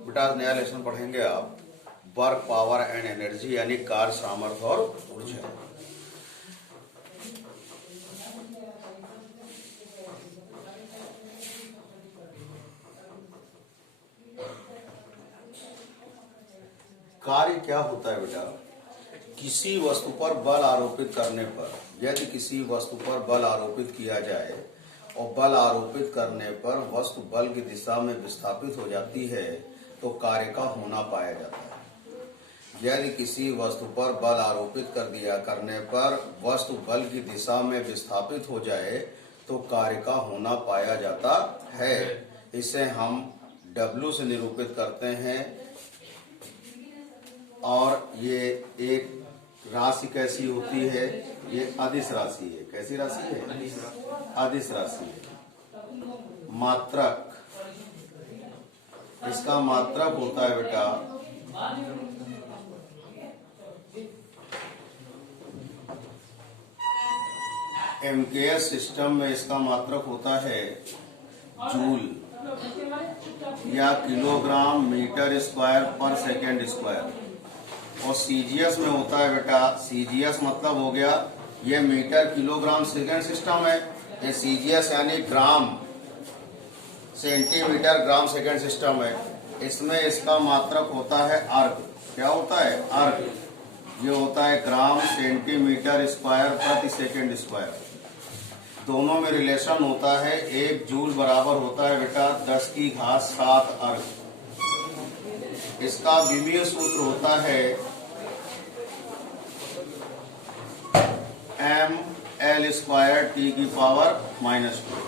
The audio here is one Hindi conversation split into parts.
बेटा आज नया लेसन पढ़ेंगे आप वर्क पावर एंड एनर्जी यानी कार्य सामर्थ्य और ऊर्जा। कार्य क्या होता है बेटा? किसी वस्तु पर बल आरोपित करने पर, यदि किसी वस्तु पर बल आरोपित किया जाए और बल आरोपित करने पर वस्तु बल की दिशा में विस्थापित हो जाती है तो कार्य का होना पाया जाता है। यदि किसी वस्तु पर बल आरोपित करने पर वस्तु बल की दिशा में विस्थापित हो जाए तो कार्य का होना पाया जाता है। इसे हम W से निरूपित करते हैं। और ये एक राशि कैसी होती है? ये अदिश राशि है। कैसी राशि है? अदिश राशि है। मात्रक, इसका मात्रक होता है बेटा MKS सिस्टम में इसका मात्रक होता है जूल या किलोग्राम मीटर स्क्वायर पर सेकेंड स्क्वायर। और CGS में होता है बेटा, CGS मतलब हो गया ये मीटर किलोग्राम सेकेंड सिस्टम है। ये CGS यानी gram centimetre gram second system है। इसमें इसका मात्रक होता है अर्ग। क्या होता है? अर्ग। ये होता है ग्राम सेंटीमीटर स्क्वायर प्रति सेकेंड स्क्वायर। दोनों में रिलेशन होता है 1 जूल बराबर होता है बेटा 10 की घात 7 अर्ग। इसका विमीय सूत्र होता है ml स्क्वायर t की पावर -2।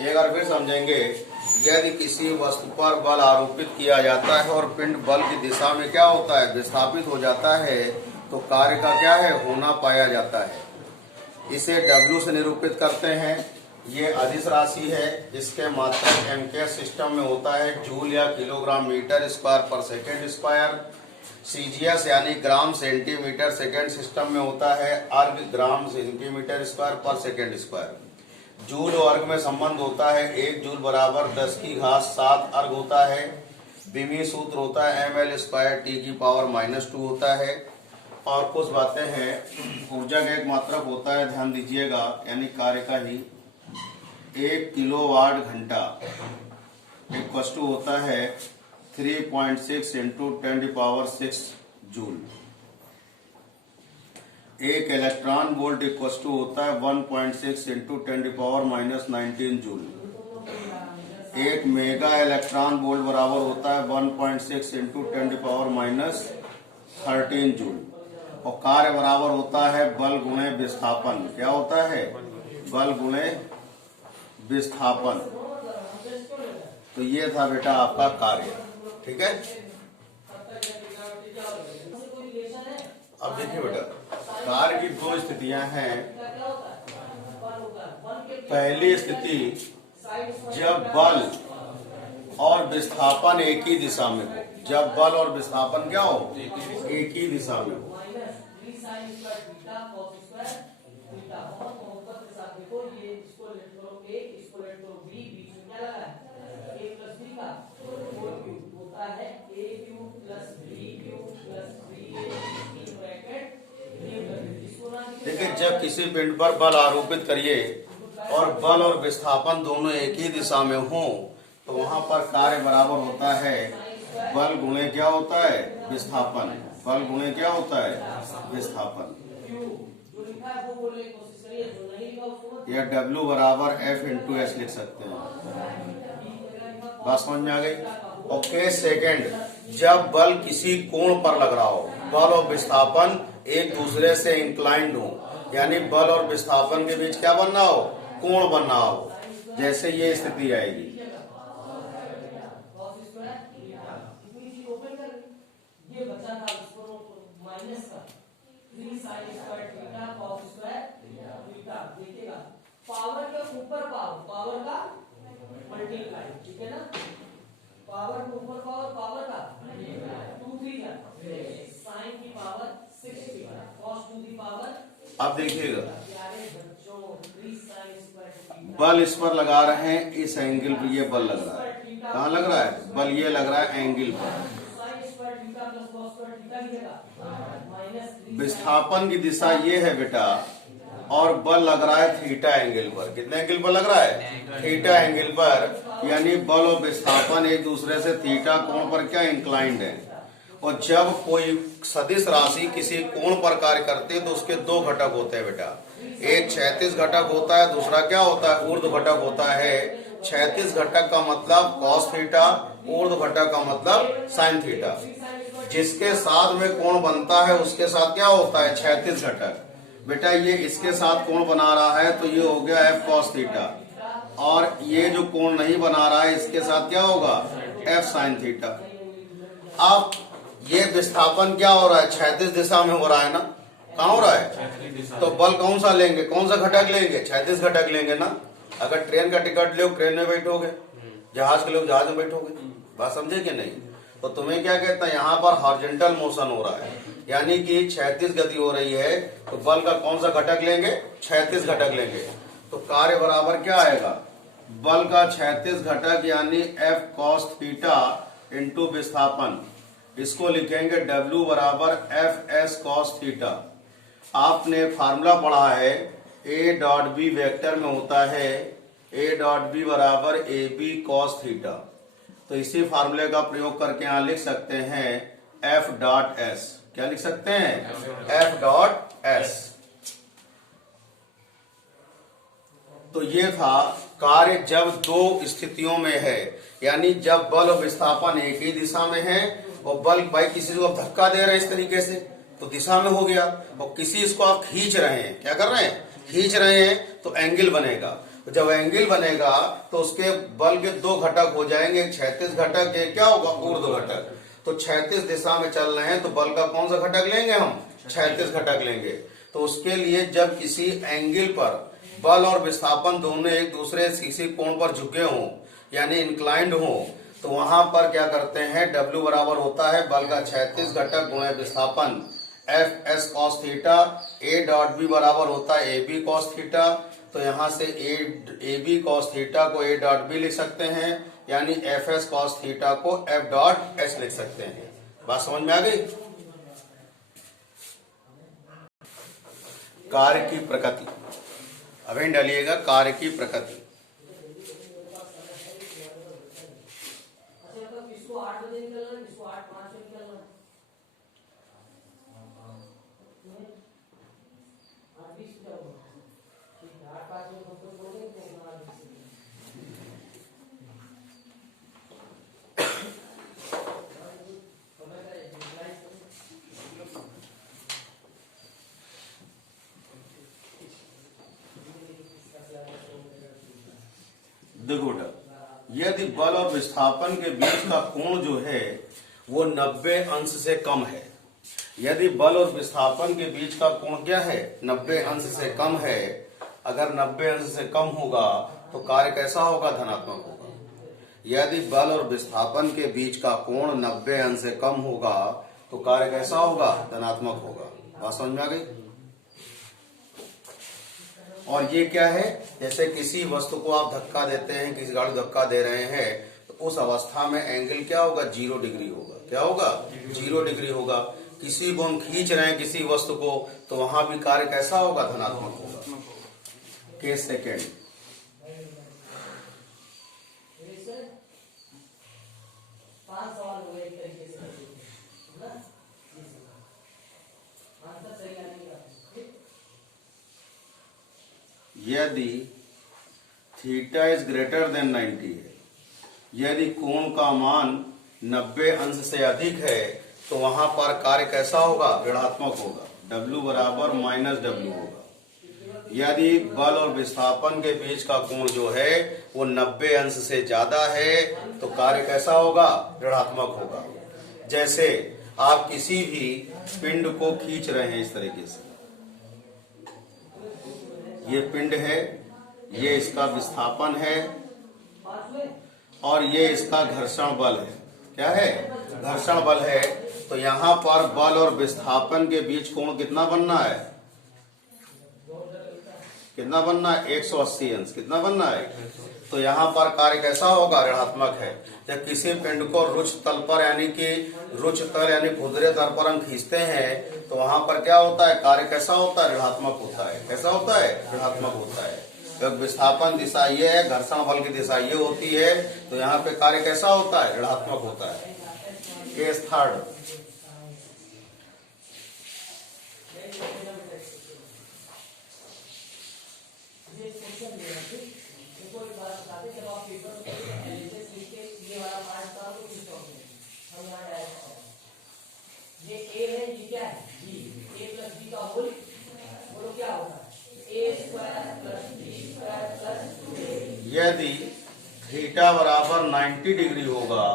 एक बार फिर समझेंगे, यदि किसी वस्तु पर बल आरोपित किया जाता है और पिंड बल की दिशा में क्या होता है? विस्थापित हो जाता है तो कार्य का क्या है? होना पाया जाता है। इसे W से निरूपित करते हैं। ये अदिश राशि है। इसके मात्रक MKS सिस्टम में होता है जूल या किलोग्राम मीटर स्क्वायर पर सेकेंड स्क्वायर। CGS यानी ग्राम सेंटीमीटर सेकेंड सिस्टम में होता है अर्ग ग्राम सेंटीमीटर स्क्वायर पर सेकेंड स्क्वायर। जूल और अर्ग में संबंध होता है 1 जूल बराबर 10 की घात 7 अर्ग होता है। विमीय सूत्र होता है ml स्क्वायर t की पावर -2 होता है। और कुछ बातें हैं, ऊर्जा का एक मात्रक होता है, ध्यान दीजिएगा, यानी कार्य का ही 1 किलोवाट घंटा इक्वल होता है 3.6 इंटू 10⁻⁶ जूल। एक इलेक्ट्रॉन वोल्ट इक्वल होता है 1.6 इंटू 10⁻⁻19 जूल। एक मेगा इलेक्ट्रॉन वोल्ट बराबर होता है 1.6 इंटू 10⁻13 जूल। और कार्य बराबर होता है बल गुणे विस्थापन। क्या होता है? बल गुणे विस्थापन। तो ये था बेटा आपका कार्य। ठीक है। अब देखिए बेटा, कार्य की दो स्थितियां हैं। पहली स्थिति जब बल और विस्थापन एक ही दिशा में हो। जब बल और विस्थापन क्या हो? एक ही दिशा में हो। देखिए, जब किसी पिंड पर बल आरोपित करिए और बल और विस्थापन दोनों एक ही दिशा में हो तो वहां पर कार्य बराबर होता है बल गुणे क्या होता है? विस्थापन। बल गुणे क्या होता है? विस्थापन। या W बराबर F इंटू S लिख सकते हैं। बात समझ में आ गई? ओके। सेकंड, जब बल किसी कोण पर लग रहा हो, बल और विस्थापन एक दूसरे से इंक्लाइंड हो, यानी बल और विस्थापन के बीच क्या बनना हो? कोण बनना हो। जैसे ये स्थिति आएगी, पावर के ऊपर पावर का मल्टीप्लाई। ठीक है ना? पावर के ऊपर पावर का 2 3 साइन की power 60 cos to the power. अब देखिएगा, बल इस पर लगा रहे हैं, इस एंगल पर ये बल लग रहा है। कहाँ लग रहा है? बल ये लग रहा है एंगल पर। विस्थापन की दिशा ये है बेटा, और बल लग रहा है थीटा एंगल पर। कितने एंगल पर लग रहा है? थीटा एंगल पर। यानी बल और विस्थापन एक दूसरे से थीटा कोण पर क्या इंक्लाइंड है। और जब कोई सदिश राशि किसी कोण पर कार्य करती है तो उसके दो घटक होते हैं बेटा। एक क्षैतिज घटक होता है, दूसरा क्या होता है? ऊर्ध्व घटक होता है। क्षैतिज घटक का मतलब कॉस थीटा, ऊर्ध्व घटक का मतलब साइन थीटा। जिसके साथ में कोण बनता है उसके साथ क्या होता है? क्षैतिज घटक। बेटा ये इसके साथ कोण बना रहा है तो ये हो गया एफ कॉस थीटा, और ये जो कोण नहीं बना रहा है इसके साथ क्या होगा? F sine theta. अब ये विस्थापन क्या हो रहा है? क्षैतिज दिशा में हो रहा है ना। कहाँ हो रहा है? तो बल कौन सा लेंगे? कौन सा घटक लेंगे? क्षैतिज घटक लेंगे ना। अगर ट्रेन का टिकट लो, ट्रेन में बैठोगे, जहाज के लोग जहाज में बैठोगे। बात समझे कि नहीं? तो तुम्हें क्या कहता है? यहाँ पर हॉरिजॉन्टल मोशन हो रहा है, यानी कि क्षैतिज गति हो रही है, तो बल का कौन सा घटक लेंगे? क्षैतिज घटक लेंगे। तो कार्य बराबर क्या आएगा? बल का क्षैतिज घटक यानी एफ कॉस थीटा इंटू विस्थापन, इसको लिखेंगे W बराबर एफ एस कॉस थीटा। आपने फार्मूला पढ़ा है, A डॉट बी वेक्टर में होता है A डॉट बी बराबर ए बी कॉस थीटा। तो इसी फार्मूले का प्रयोग करके यहां लिख सकते हैं F डॉट S। क्या लिख सकते हैं? F dot S। तो ये था कार्य जब दो स्थितियों में है, यानी जब बल और विस्थापन एक ही दिशा में है, और बल भाई किसी को आप धक्का दे रहे हैं इस तरीके से तो दिशा में हो गया, और किसी इसको आप खींच रहे हैं, क्या कर रहे हैं? खींच रहे हैं, तो एंगल बनेगा। तो जब एंगल बनेगा तो उसके बल के दो घटक हो जाएंगे, एक क्षैतिज घटक, एक क्या होगा? ऊर्ध्व घटक। तो क्षैतिज दिशा में चल रहे हैं तो बल का कौन सा घटक लेंगे हम? क्षैतिज घटक लेंगे। तो उसके लिए जब किसी एंगल पर बल और विस्थापन दोनों एक दूसरे किसी कोण पर झुके हों, यानी इंक्लाइंड हो, तो वहां पर क्या करते हैं? W बराबर होता है बल का क्षैतिज घटक गुणे विस्थापन F S cos theta. A dot B बराबर होता है ए बी कॉस थीटा। तो यहां से ए बी कॉस थीटा को A डॉट बी लिख सकते हैं, यानी एफ एस कॉस थीटा को F डॉट एस लिख सकते हैं। बात समझ में आ गई? कार्य की प्रकृति अभी डालिएगा। कार्य की प्रकृति इसको 8 बजे निकलना, इसको 8:05 पे निकलना। 8:20 पे जाओगे, ठीक है। 8:05 में तुम बोलोगे तो देखो बेटा, यदि बल और विस्थापन के बीच का कोण जो है वो 90 अंश से कम है। यदि बल और विस्थापन के बीच का कोण क्या है? 90 अंश से कम है। अगर 90 अंश से कम होगा तो कार्य कैसा होगा? धनात्मक होगा। यदि बल और विस्थापन के बीच का कोण 90 अंश से कम होगा तो कार्य कैसा होगा? धनात्मक होगा। बात समझ में आ गई? और ये क्या है? जैसे किसी वस्तु को आप धक्का देते हैं, किसी गाड़ी को धक्का दे रहे हैं, तो उस अवस्था में एंगल क्या होगा? 0 डिग्री होगा। क्या होगा? 0 डिग्री होगा। किसी को हम खींच रहे हैं किसी वस्तु को, तो वहां भी कार्य कैसा होगा? धनात्मक होगा। केस सेकेंड, पांच सवाल हो गए एक तरीके से ना, आंसर सही आने का। यदि थीटा इज ग्रेटर देन 90 है, यदि कोण का मान 90 अंश से अधिक है, तो वहां पर कार्य कैसा होगा? ऋणात्मक होगा। W बराबर -W होगा। यदि बल और विस्थापन के बीच का कोण जो है वो 90 अंश से ज्यादा है तो कार्य कैसा होगा? ऋणात्मक होगा। जैसे आप किसी भी पिंड को खींच रहे हैं इस तरीके से, ये पिंड है, ये इसका विस्थापन है, और ये इसका घर्षण बल है। क्या है? घर्षण बल है। तो यहाँ पर बल और विस्थापन के बीच कोण कितना बनना है? कितना बनना है 180 अंश, कितना बनना है। तो यहाँ पर कार्य कैसा होगा, ऋणात्मक है। जब किसी पिंड को रुच तल पर यानी कि रुच तल यानी खुदरे तल पर हम खींचते हैं तो वहां पर क्या होता है, कार्य कैसा होता है, ऋणात्मक होता है। कैसा होता है, ऋणात्मक होता है। जब विस्थापन दिशा ये है, घर्षण बल की दिशा ये होती है, तो यहाँ पे कार्य कैसा होता है, ऋणात्मक होता है। केस थर्ड, ये a है, ये क्या है, g, a प्लस b का होल, बोलो क्या होगा, a square plus b square plus 2a। यदि थीटा बराबर 90 डिग्री होगा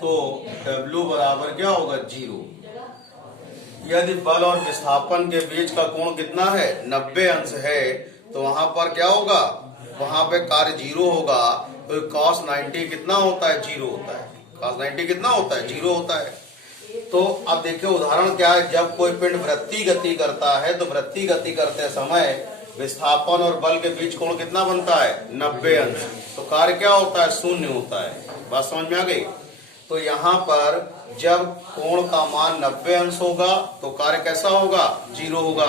तो W बराबर क्या होगा, 0। यदि बल और विस्थापन के बीच का कोण कितना है, 90 अंश है, तो वहां पर क्या होगा, वहां पे कार्य 0 होगा। तो cos 90 कितना होता है, 0 होता है। cos 90 कितना होता है, 0 होता है। तो अब देखिए उदाहरण क्या है, जब कोई पिंड वृत्तीय गति करता है तो वृत्तीय गति करते समय विस्थापन और बल के बीच कोण कितना बनता है, 90 अंश। तो कार्य क्या होता है, 0 होता है। बात समझ में आ गई। तो यहाँ पर जब कोण का मान 90 अंश होगा तो कार्य कैसा होगा, 0 होगा।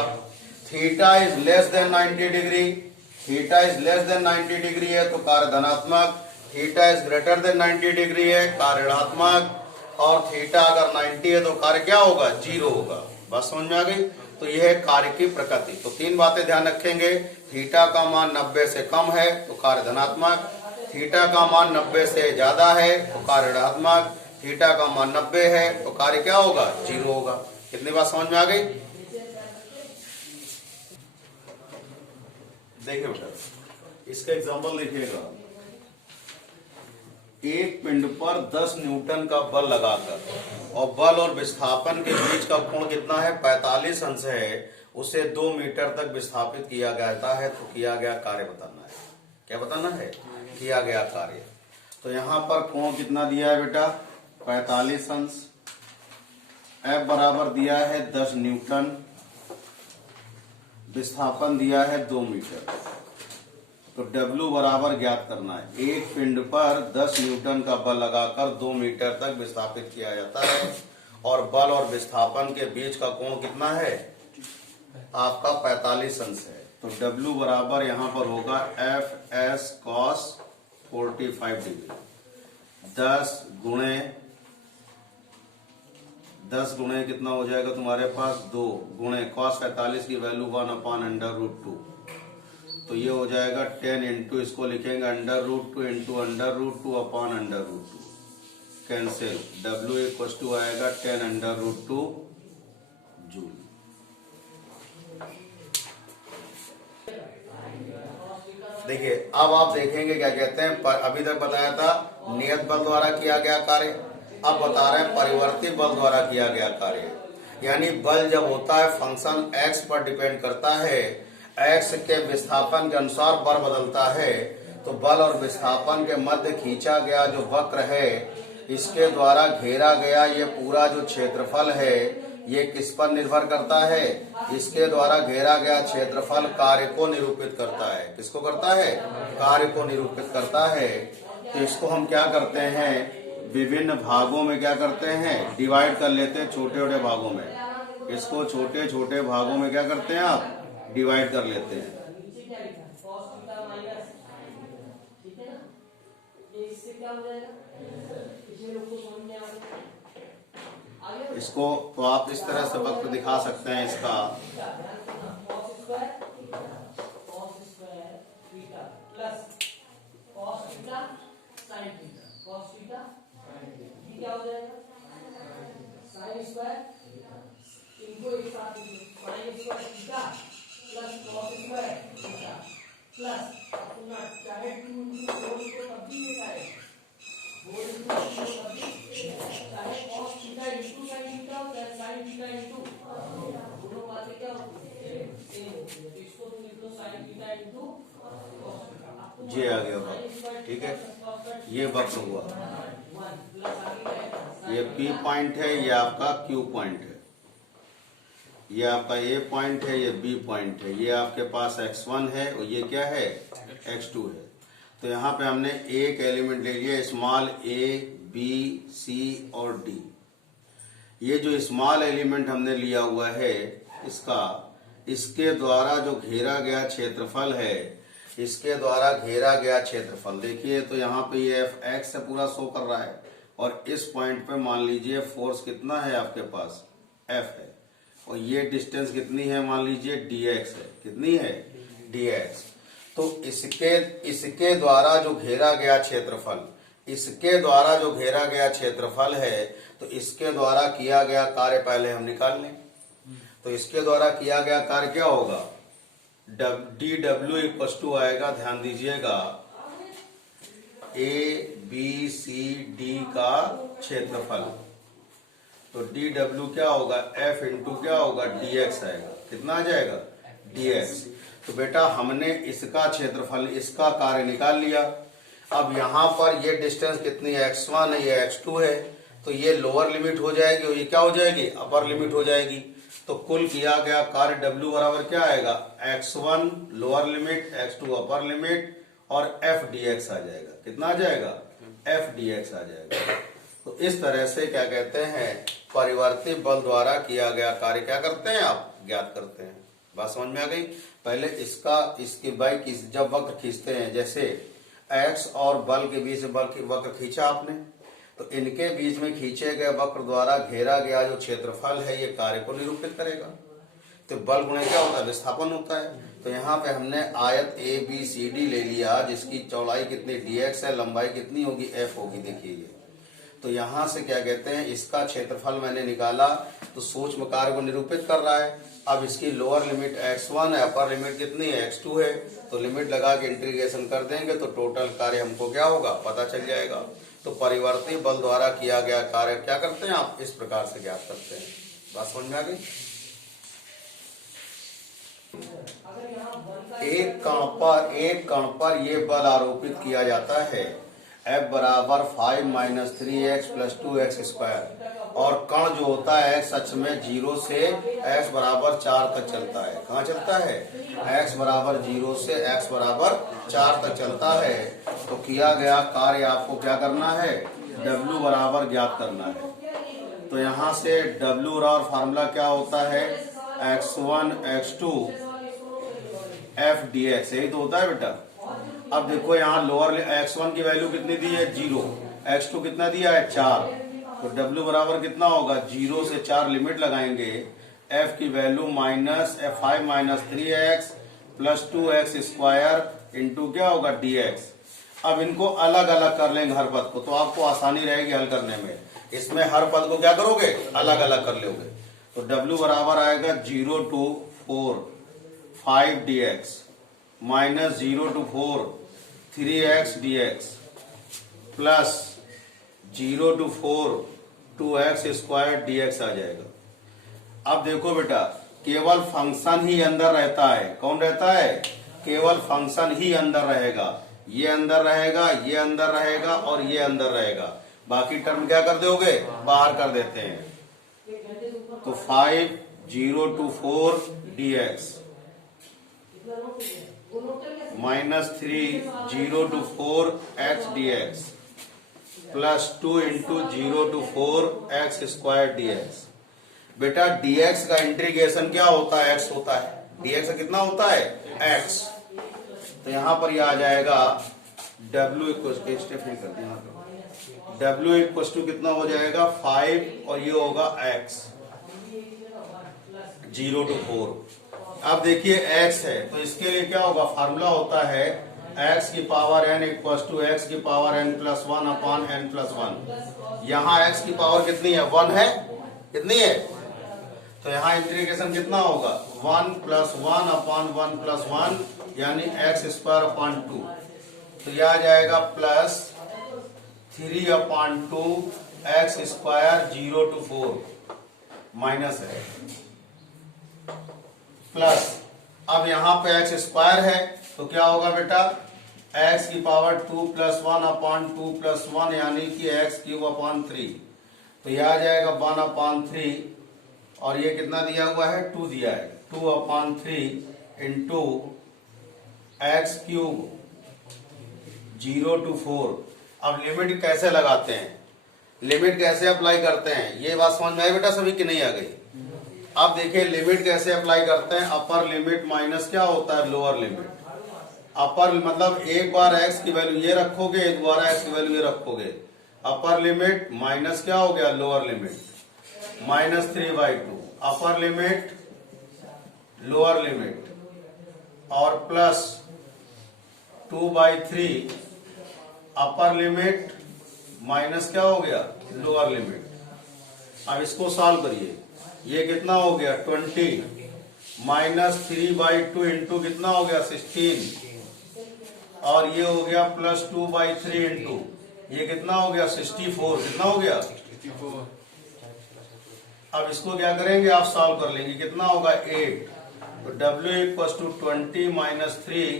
Theta is less than 90 degree, theta is less than 90 degree है तो कार्य धनात्मक, theta is greater than 90 degree है कार्य ऋणात्मक, और थीटा अगर 90 है तो कार्य क्या होगा, 0 होगा। बस समझ में आ गई। तो यह है कार्य की प्रकृति। तो 3 बातें ध्यान रखेंगे, थीटा का मान 90 से कम है तो कार्य धनात्मक, थीटा का मान 90 से ज्यादा है तो कार्य ऋणात्मक, थीटा का मान 90 है तो कार्य क्या होगा, 0 होगा। कितनी बात समझ में आ गई। देखिए बेटा, इसका एग्जांपल देखिएगा। एक पिंड पर 10 न्यूटन का बल लगाकर और बल और विस्थापन के बीच का कोण कितना है, 45 अंश है, उसे 2 मीटर तक विस्थापित किया जाता है। तो किया गया कार्य बताना है। क्या बताना है, किया गया कार्य। तो यहाँ पर कोण कितना दिया है बेटा, 45 अंश। F बराबर दिया है 10 न्यूटन, विस्थापन दिया है 2 मीटर। तो W बराबर ज्ञात करना है। एक पिंड पर 10 न्यूटन का बल लगाकर 2 मीटर तक विस्थापित किया जाता है और बल और विस्थापन के बीच का कोण कितना है, आपका 45 अंश है। तो W बराबर यहाँ पर होगा FS cos 45 डिग्री। 10 गुणे कितना हो जाएगा तुम्हारे पास, 2 गुणे cos 45 की वैल्यू 1/√2। तो ये हो जाएगा 10 इंटू, इसको लिखेंगे √2 into √2 upon √2, cancel. W equal to आएगा 10√2 जूल। देखिए अब आप देखेंगे क्या कहते हैं, पर अभी तक बताया था नियत बल द्वारा किया गया कार्य, अब बता रहे हैं परिवर्तित बल द्वारा किया गया कार्य। यानी बल जब होता है फंक्शन x पर डिपेंड करता है, x के विस्थापन के अनुसार बल बदलता है। तो बल और विस्थापन के मध्य खींचा गया जो वक्र है, इसके द्वारा घेरा गया ये पूरा जो क्षेत्रफल है, ये किस पर निर्भर करता है, इसके द्वारा घेरा गया क्षेत्रफल कार्य को निरूपित करता है। किसको करता है, कार्य को निरूपित करता है। तो इसको हम क्या करते हैं, विभिन्न भागों में क्या करते हैं, डिवाइड कर लेते हैं छोटे छोटे भागों में। इसको छोटे छोटे भागों में क्या करते हैं, आप डिवाइड कर लेते हैं। इसको तो आप इस तरह से वक्र दिखा सकते हैं इसका। क्या हो जाएगा, साइन स्क्वायर, इनको एक साथ sine square theta plus cos square theta plus अपना चाहे 2 into 4 को तब भी ये आए 4 into 2 तब भी चाहे cos theta into sine theta और साइन थीटा into दोनों बातें क्या होती है, सेम होती है। तो इसको तुम लिख लो sine theta into cos theta. ये आ गया वक्र, ठीक है, ये वक्र हुआ। ये P पॉइंट है, ये आपका Q पॉइंट है। ये आपका ए पॉइंट है, ये बी पॉइंट है, ये आपके पास x1 है और ये क्या है x2 है। तो यहाँ पे हमने एक एलिमेंट ले लिया स्मॉल a, b, c और d। ये जो स्मॉल एलिमेंट हमने लिया हुआ है इसके द्वारा जो घेरा गया क्षेत्रफल है, इसके द्वारा घेरा गया क्षेत्रफल देखिए, तो यहाँ पे ये x से पूरा शो कर रहा है और इस पॉइंट पे मान लीजिए फोर्स कितना है आपके पास F है और ये डिस्टेंस कितनी है मान लीजिए dx है। कितनी है dx। तो इसके द्वारा जो घेरा गया क्षेत्रफल, इसके द्वारा जो घेरा गया क्षेत्रफल है, तो इसके द्वारा किया गया कार्य पहले हम निकाल लें। तो इसके द्वारा किया गया कार्य क्या होगा, dw इक्वल टू आएगा, ध्यान दीजिएगा, ABCD का क्षेत्रफल। तो dw क्या होगा, F इंटू क्या होगा dx आएगा। कितना आ जाएगा dx। तो बेटा हमने इसका क्षेत्रफल, इसका कार्य निकाल लिया। अब यहाँ पर ये डिस्टेंस कितनी है x1 है, ये x2 है, तो ये लोअर लिमिट हो जाएगी और ये क्या हो जाएगी अपर लिमिट हो जाएगी। तो कुल किया गया कार्य W बराबर क्या आएगा, x1 lower limit, x2 upper limit और f dx आ जाएगा। कितना आ जाएगा f dx आ जाएगा। तो इस तरह से क्या कहते हैं, परिवर्ती बल द्वारा किया गया कार्य क्या करते हैं आप, ज्ञात करते हैं। बात समझ में आ गई। पहले इसकी बाइक जब वक्र खींचते हैं, जैसे x और बल के बीच वक्र खींचा आपने, तो इनके बीच में खींचे गए वक्र द्वारा घेरा गया जो क्षेत्रफल है ये कार्य को निरूपित करेगा। तो बल गुणे क्या होता है, विस्थापन होता है। तो यहाँ पे हमने आयत ABCD ले लिया जिसकी चौड़ाई कितनी dx है, लंबाई कितनी होगी f होगी। देखिए ये तो यहाँ से क्या कहते हैं, इसका क्षेत्रफल मैंने निकाला तो सूक्ष्म कार्य को निरूपित कर रहा है। अब इसकी लोअर लिमिट x1 है, अपर लिमिट कितनी है x2 है, तो लिमिट लगा के इंटीग्रेशन कर देंगे तो टोटल कार्य हमको क्या होगा पता चल जाएगा। तो परिवर्ती बल द्वारा किया गया कार्य क्या करते हैं आप, इस प्रकार से ज्ञात करते हैं। बात समझ में आ गई। एक कण पर ये बल आरोपित किया जाता है F बराबर 5 - 3x + 2x स्क्वायर, और कण जो होता है सच में 0 से x बराबर 4 तक चलता है। कहाँ चलता है, x बराबर 0 से x बराबर 4 तक चलता है। तो किया गया कार्य आपको क्या करना है, W बराबर ज्ञात करना है। तो यहाँ से W बराबर फार्मूला क्या होता है, x1 x2 f dx, यही तो होता है बेटा। अब देखो यहाँ लोअर x1 की वैल्यू कितनी दी है 0, x2 कितना दिया है 4, तो W बराबर कितना होगा 0 से 4 लिमिट लगाएंगे, f की value -5 - 3x + 2x square into क्या होगा dx। अब इनको अलग अलग कर लेंगे हर पद को, तो आपको आसानी रहेगी हल करने में। इसमें हर पद को क्या करोगे, अलग अलग कर लोगे। तो W बराबर आएगा 0 to 4 5 dx minus 0 to 4 3x dx plus 0 to 4 2x square dx आ जाएगा। अब देखो बेटा, केवल फंक्शन ही अंदर रहता है। कौन रहता है, केवल फंक्शन ही अंदर रहेगा। ये अंदर रहेगा, ये अंदर रहेगा और ये अंदर रहेगा। बाकी टर्म क्या कर दोगे, बाहर कर देते हैं। तो 5 0 to 4 dx -3 0 to 4 x dx plus 2 into 0 to 4 x square dx। बेटा dx का इंटीग्रेशन क्या होता है, x होता है। dx का कितना होता है, x। तो यहाँ पर यह आ जाएगा w इक्वल टू कितना हो जाएगा 5 और ये होगा x 0 to 4। अब देखिए x है तो इसके लिए क्या होगा, फार्मूला होता है x की power n equal to x की पावर n + 1 अपॉन n + 1। यहाँ x की पावर कितनी है, 1 है, कितनी है, तो यहाँ इंटीग्रेशन कितना होगा 1 + 1 अपॉन 1 + 1 यानी x स्क्वायर अपॉन 2। तो यह आ जाएगा plus 3 upon 2 x square 0 to 4 minus है प्लस। अब यहाँ पे x स्क्वायर है तो क्या होगा बेटा, x की पावर 2 + 1 अपॉन 2 + 1 यानी कि x³ अपॉन 3। तो यह आ जाएगा 1 अपॉन 3 और ये कितना दिया हुआ है 2 दिया है 2/3 इंटू एक्स क्यूब 0 to 4। अब लिमिट कैसे लगाते हैं, लिमिट कैसे अप्लाई करते हैं, ये बात समझ में आई बेटा सभी की नहीं आ गई। अब देखिए लिमिट कैसे अप्लाई करते हैं। अपर लिमिट माइनस क्या होता है लोअर लिमिट। अपर मतलब एक बार x की वैल्यू ये रखोगे, एक बार x की वैल्यू ये रखोगे। अपर लिमिट माइनस क्या हो गया lower limit -3/2। Upper limit lower limit और प्लस 2/3 अपर लिमिट माइनस क्या हो गया लोअर लिमिट। अब इसको सॉल्व करिए, ये कितना हो गया 20 -3/2 इंटू कितना हो गया 16 और ये हो गया +2/3 इंटू ये कितना हो गया 64। कितना हो गया 64। अब इसको क्या करेंगे आप सॉल्व कर लेंगे, कितना होगा 8। तो W = 20 - 3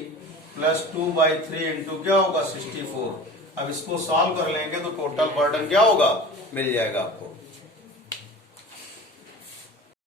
+2/3 इंटू क्या होगा 64। अब इसको सॉल्व कर लेंगे तो टोटल बर्डन क्या होगा मिल जाएगा आपको।